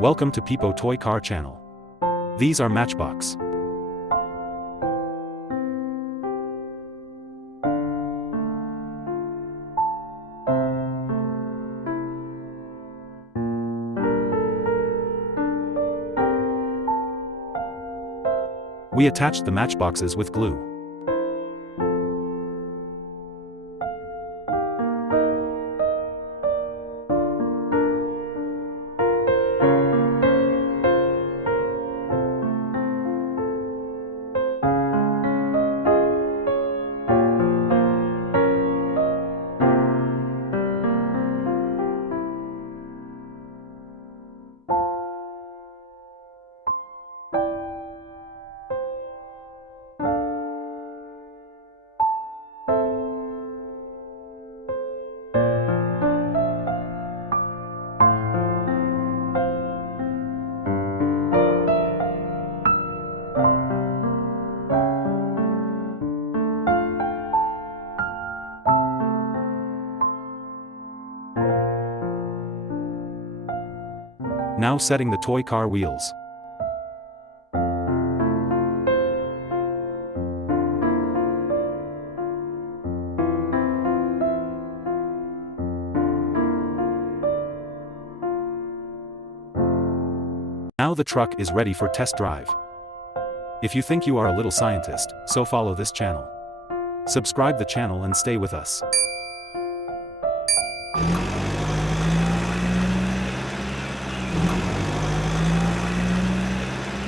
Welcome to PIPO Toy Car Channel. These are Matchbox. We attached the matchboxes with glue. Now setting the toy car wheels. Now the truck is ready for test drive. If you think you are a little scientist, so follow this channel. Subscribe the channel and stay with us.